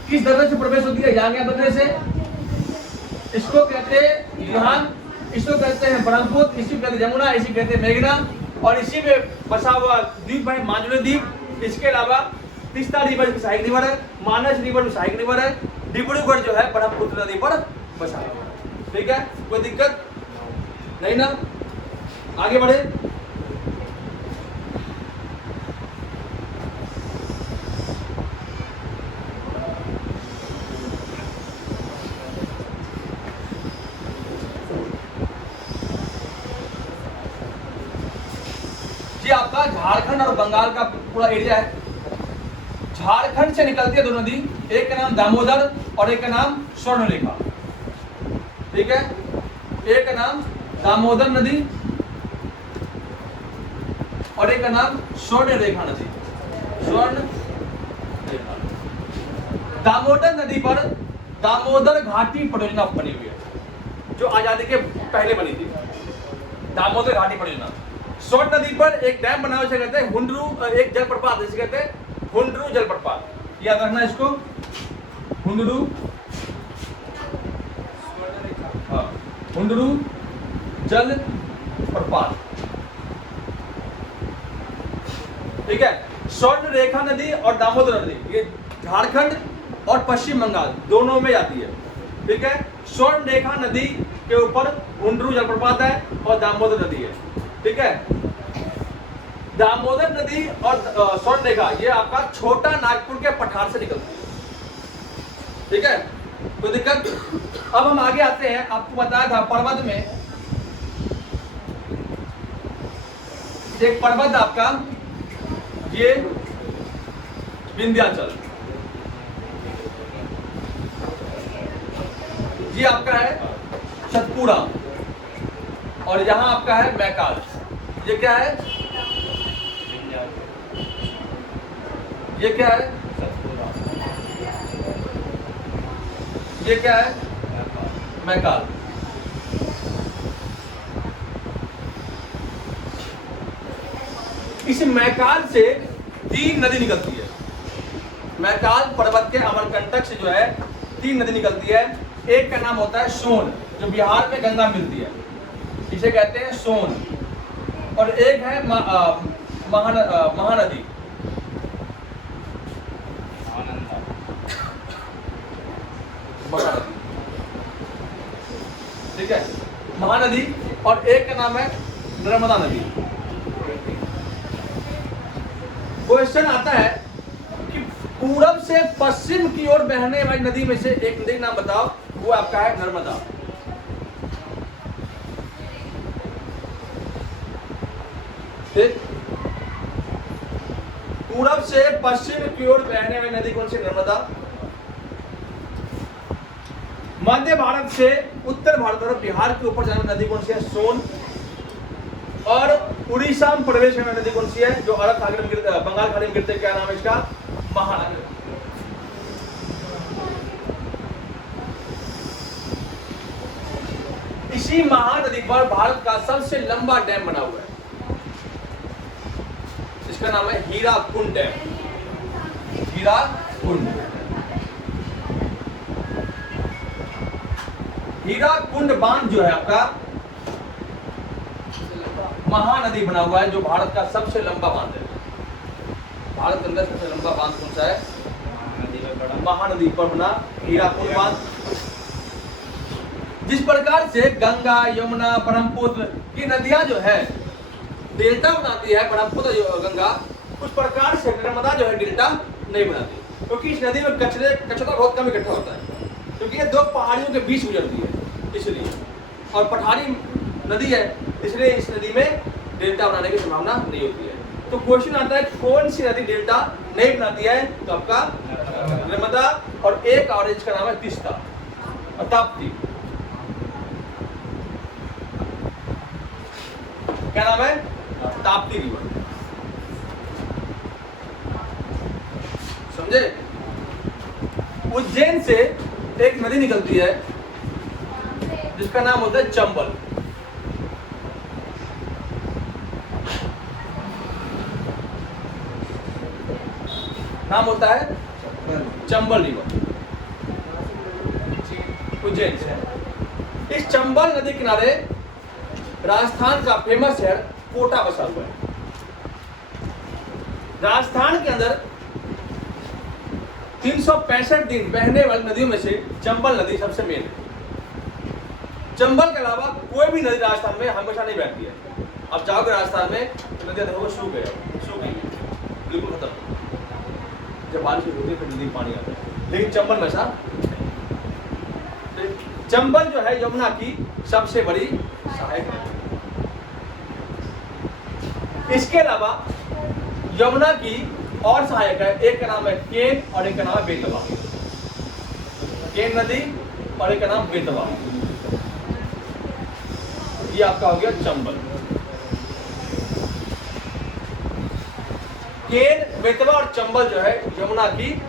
किस दर्रे से प्रवेश होती है? यांगिया दर्रे से। इसको कहते हैं युहान, इसको कहते हैं ब्रह्मपुत्र, इसी कहते हैं यमुना, इसी कहते हैं मेघना, और इसी में बसा हुआ द्वीप है माजुली द्वीप। इसके अलावा तीस्ता रिवर की सहायक रिवर है, मानस रिवर की सहायक रिवर है, डिब्रूगढ़ जो है ब्रह्मपुत्र नदी पर बसा हुआ है। ठीक है, कोई दिक्कत नहीं ना? आगे बढ़े। जी आपका झारखंड और बंगाल का पूरा एरिया है। झारखंड से निकलती है दो नदी, एक का नाम दामोदर और एक का नाम स्वर्णरेखा। ठीक है, एक का नाम दामोदर नदी और एक का नाम स्वर्णरेखा नदी। स्वर्ण रेखा, दामोदर नदी पर दामोदर घाटी परियोजना बनी हुई है, जो आजादी के पहले बनी थी। दामोदर घाटी परियोजना। स्वर्ण नदी पर एक डैम बना हुआ, कहते हैं हुंडरू, एक जलप्रपात जिसे कहते हैं हुंडरू जलप्रपात। याद रखना इसको, हुंडरू, हाँ, हुंडरू जल प्रपात। ठीक है, स्वर्ण रेखा नदी और दामोदर नदी ये झारखंड और पश्चिम बंगाल दोनों में आती है। ठीक है, स्वर्ण रेखा नदी के ऊपर हुंडरू जलप्रपात है और दामोदर नदी है। ठीक है, दामोदर नदी और स्वर्ण रेखा ये आपका छोटा नागपुर के पठार से निकलती है। ठीक है, तो दिक्कत। अब हम आगे आते हैं, आपको बताया था पर्वत में एक पर्वत आपका ये विंध्याचल, ये आपका है सतपुड़ा, और यहां आपका है मैकाल। ये क्या है? ये क्या है? ये क्या है? मैकाल। इस मैकाल से 3 नदी निकलती है। मैकाल पर्वत के अमरकंटक से जो है 3 नदी निकलती है। एक का नाम होता है सोन, जो बिहार में गंगा मिलती है, इसे कहते हैं सोन। और एक है महानदी, ठीक है, महानदी। और एक का नाम है नर्मदा नदी। क्वेश्चन आता है कि पूरब से पश्चिम की ओर बहने वाली नदी में से एक नदी का नाम बताओ, वो आपका है नर्मदा। ठीक, पूरब से पश्चिम की ओर बहने वाली नदी कौन सी? नर्मदा। मध्य भारत से उत्तर भारत और बिहार के ऊपर जाने वाली नदी कौन सी है? सोन। और उड़ीसा में प्रवेश करने वाली नदी कौन सी है, जो अरब सागर में गिरते, बंगाल खाड़ी में गिरते, क्या नाम है इसका? महानदी। इसी महानदी पर भारत का सबसे लंबा डैम बना हुआ है, इसका नाम है हीराकुंड डैम। हीराकुंड, हीराकुंड बांध जो है आपका महानदी बना हुआ है, जो भारत का सबसे लंबा बांध है। भारत के अंदर सबसे लंबा बांध कौन सा है? महानदी पर बना हीराकुंड बांध। जिस प्रकार से गंगा, यमुना, ब्रह्मपुत्र की नदियां जो है डेल्टा बनाती है, ब्रह्मपुत्र गंगा, उस प्रकार से नर्मदा जो है डेल्टा नहीं बनाती, क्योंकि इस नदी में कचरा बहुत कम इकट्ठा होता है, क्योंकि ये 2 पहाड़ियों के बीच गुजरती है इसलिए, और पठारी नदी है, इसलिए इस नदी में डेल्टा बनाने की संभावना नहीं होती है। तो क्वेश्चन आता है कौन सी नदी डेल्टा नहीं बनाती है, तो आपका नर्मदा। और एक और इसका नाम है तीस्ता और ताप्ती। क्या नाम है? ताप्ती रिवर। समझे? उज्जैन से एक नदी निकलती है जिसका नाम होता है चंबल। नाम होता है चंबल रिवर, उज्जैन से। इस चंबल नदी किनारे राजस्थान का फेमस शहर कोटा बसा हुआ है। राजस्थान के अंदर 365 दिन बहने वाली नदियों में से चंबल नदी सबसे मेन है। चंबल के अलावा कोई भी नदी राजस्थान में हमेशा नहीं बहती है। अब जाओगे राजस्थान में तो नदियां देखोगे सूख गई, बिल्कुल खत्म। जब बारिश होती है फिर नदी पानी आता है, लेकिन चंबल में ऐसा। चंबल जो है यमुना की सबसे बड़ी सहायक है। इसके अलावा यमुना की और सहायक है, एक का नाम है केन और एक का नाम है बेतवा। केन नदी और एक का नाम बेतवा। ये आपका हो गया चंबल। केन, बेतवा और चंबल जो है यमुना की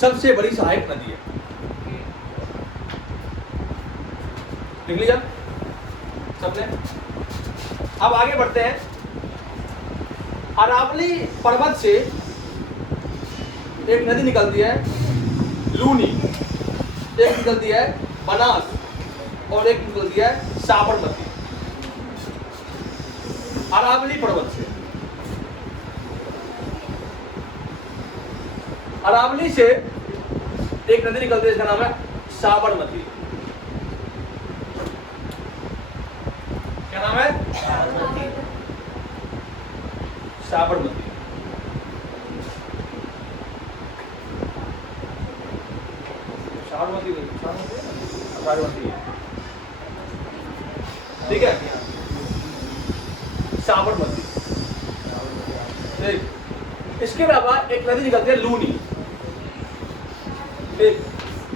सबसे बड़ी सहायक नदी है। लिख लिया सबने? अब आगे बढ़ते हैं। अरावली पर्वत से एक नदी निकलती है लूनी, एक निकलती है बनास और एक निकलती है साबरमती। अरावली पर्वत से, अरावली से एक नदी निकलती है, इसका नाम है साबरमती। क्या नाम है? साबरमती। साबरमती, ठीक है, साबरमती। इसके अलावा एक नदी निकलती है लूनी।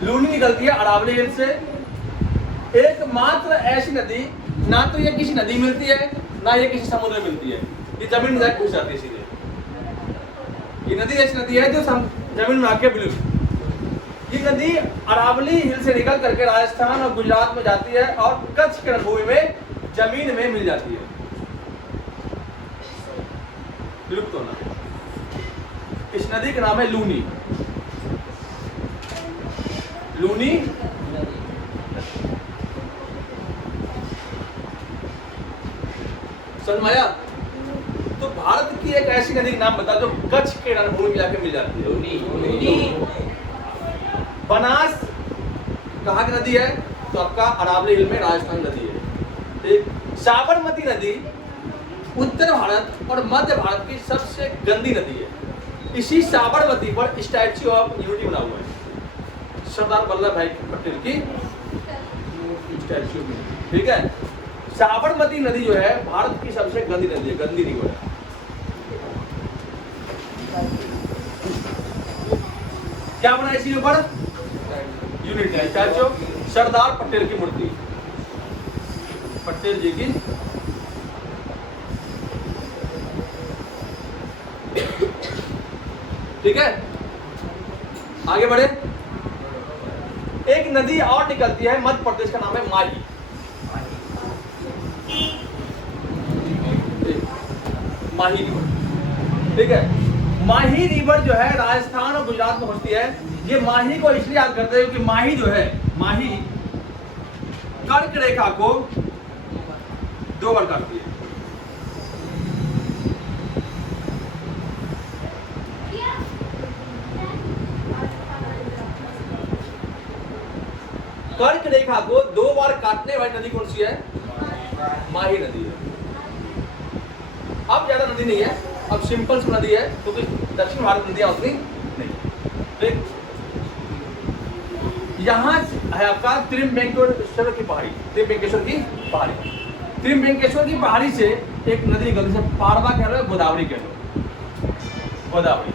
लूनी निकलती है अरावली हिल से। एकमात्र ऐसी नदी, ना तो ये किसी नदी मिलती है ना ये किसी समुद्र में मिलती है, ये जमीन में जाकर घुस जाती है सीधे। ये नदी ऐसी नदी है जो जमीन में आके विलुप्त। ये नदी अरावली हिल से निकल करके राजस्थान और गुजरात में जाती है और कच्छ की रणभूमि में जमीन में मिल जाती है, विलुप्त होना। इस नदी का नाम है लूनी। लूनी समझ में आया? तो भारत की एक ऐसी नदी का नाम बता जो कच्छ के रणभूमि में जाके मिल जाती है। लूनी। बनास कहाँ की नदी है? तो आपका अरावली हिल में राजस्थान नदी है। ठीक। साबरमती नदी उत्तर भारत और मध्य भारत की सबसे गंदी नदी है। इसी साबरमती पर स्टैच्यू ऑफ यूनिटी बना हुआ है, सरदार वल्लभ भाई पटेल की स्टैच्यू। ठीक है। साबरमती नदी जो है भारत की सबसे गंदी नदी है, गंदी रिवर है। क्या बना इसी ऊपर? यूनिटी है, स्टैच्यू, सरदार पटेल की मूर्ति, पटेल जी की। ठीक है, आगे बढ़े। एक नदी और निकलती है मध्य प्रदेश का नाम है माही। माही रिवर। ठीक है। माही रिवर जो है राजस्थान और गुजरात में होती है। ये माही को इसलिए याद करते हैं क्योंकि माही जो है, माही कर्क रेखा को दो बार काटती है। कर्क रेखा को दो बार काटने वाली नदी कौन सी है? माही नदी है। अब ज्यादा नदी नहीं है, अब सिंपल सी नदी है, क्योंकि दक्षिण भारत नदियां उतनी नहीं। यहाँ है आपका त्रिम्बकेश्वर की पहाड़ी। त्रिम्बकेश्वर की पहाड़ी, त्रिम्बकेश्वर की पहाड़ी से एक नदी निकलती है, पाड़वा कह लो, गोदावरी कह लो, गोदावरी।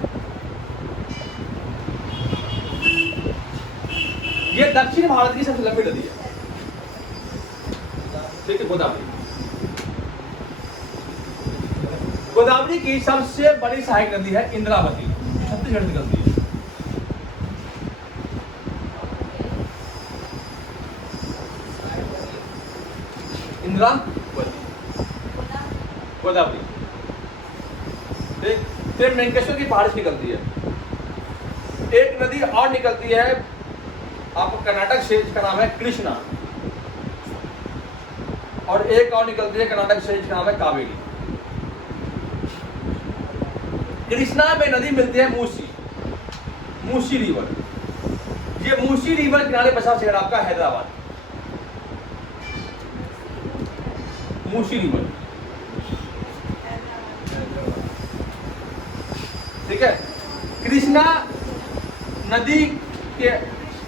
ये दक्षिण भारत की सबसे लंबी नदी है। ठीक है, गोदावरी। गोदावरी की सबसे बड़ी सहायक नदी है इंद्रावती, छत्तीसगढ़ निकलती है। इंद्रावती, गोदावरी। ठीक, त्रिम्बकेश्वर की पहाड़ी से निकलती है। एक नदी और निकलती है आपको कर्नाटक से, जिसका नाम है कृष्णा, और एक और निकलती है कर्नाटक से, जिसका नाम है कावेरी। कृष्णा में नदी मिलती है मूसी, मूसी रिवर। ये मूसी रिवर किनारे बसा शहर आपका हैदराबाद, मूसी रिवर। ठीक है। कृष्णा नदी के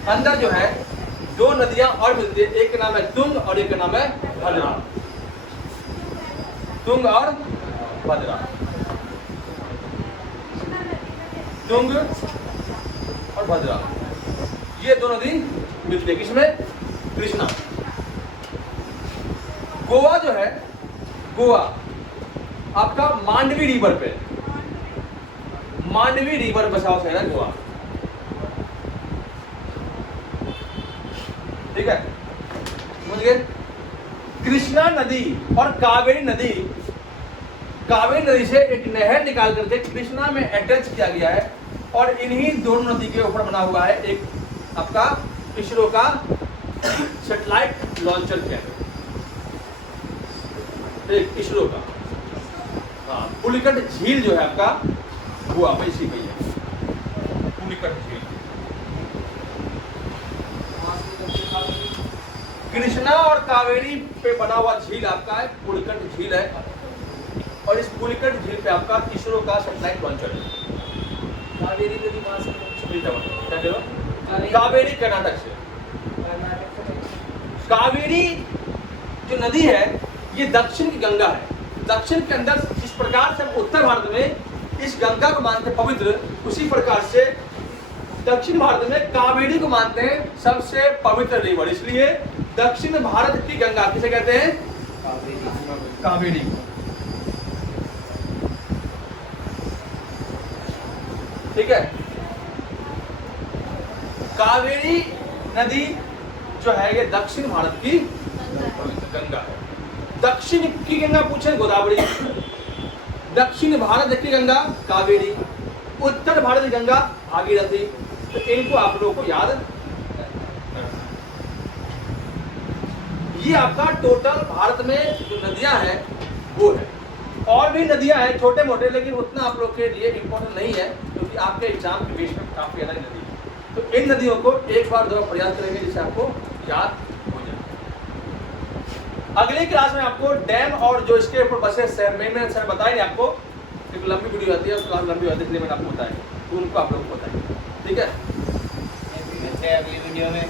अंदर जो है दो नदियां और मिलती है, एक का नाम है तुंग और एक का नाम है भद्रा। तुंग और भद्रा, तुंग और भद्रा, ये दो नदी मिलती है किसमें? कृष्णा। गोवा जो है, गोवा आपका मांडवी रिवर पे, मांडवी रिवर बसा हुआ शहर है गोवा। ठीक है, समझ गए? कृष्णा नदी और कावेरी नदी, कावेरी नदी से एक नहर निकाल करके कृष्णा में अटैच किया गया है, और इन्हीं दोनों नदी के ऊपर बना हुआ है एक आपका इसरो का सैटेलाइट लॉन्चर केंद्र, एक इसरो का। हाँ, पुलिकट झील जो है आपका गोवा में इसी में है, पुलिकट झील। कृष्णा और कावेरी पे बना हुआ झील आपका है पुलिकट झील है, और इस पुलिकट झील पे आपका इसरो का सैटेलाइट लॉन्चर है। कावेरी नदी कहाँ से? क्या कह रहे हो? कावेरी कर्नाटक से। कावेरी जो नदी है ये दक्षिण की गंगा है। दक्षिण के अंदर जिस प्रकार से उत्तर भारत में इस गंगा को मानते हैं पवित्र, उसी प्रकार से दक्षिण भारत में कावेरी को मानते हैं सबसे पवित्र रिवर। इसलिए दक्षिण भारत की गंगा किसे कहते हैं? कावेरी। ठीक है। कावेरी नदी जो है ये दक्षिण भारत की गंगा है। दक्षिण की गंगा पूछे गोदावरी, दक्षिण भारत की गंगा कावेरी, उत्तर भारत की गंगा भागीरथी। तो इनको आप लोगों को याद, ये आपका टोटल भारत में जो नदियां हैं वो है। और भी नदियां हैं छोटे मोटे, लेकिन उतना आप लोग के लिए इंपॉर्टेंट नहीं है, क्योंकि आपके एग्जाम के बेस में काफी ज्यादा नदी है। तो इन नदियों को एक बार दो प्रयास करेंगे जिससे आपको याद हो जाए। अगली क्लास में आपको डैम और जो इसके ऊपर बसे शहर में सर बताएंगे आपको, एक लंबी वीडियो आती है, उसका लंबी होती है इसलिए मैंने आपको बताया, तो उनको आप लोग को बताएंगे, ठीक है। अगली वीडियो में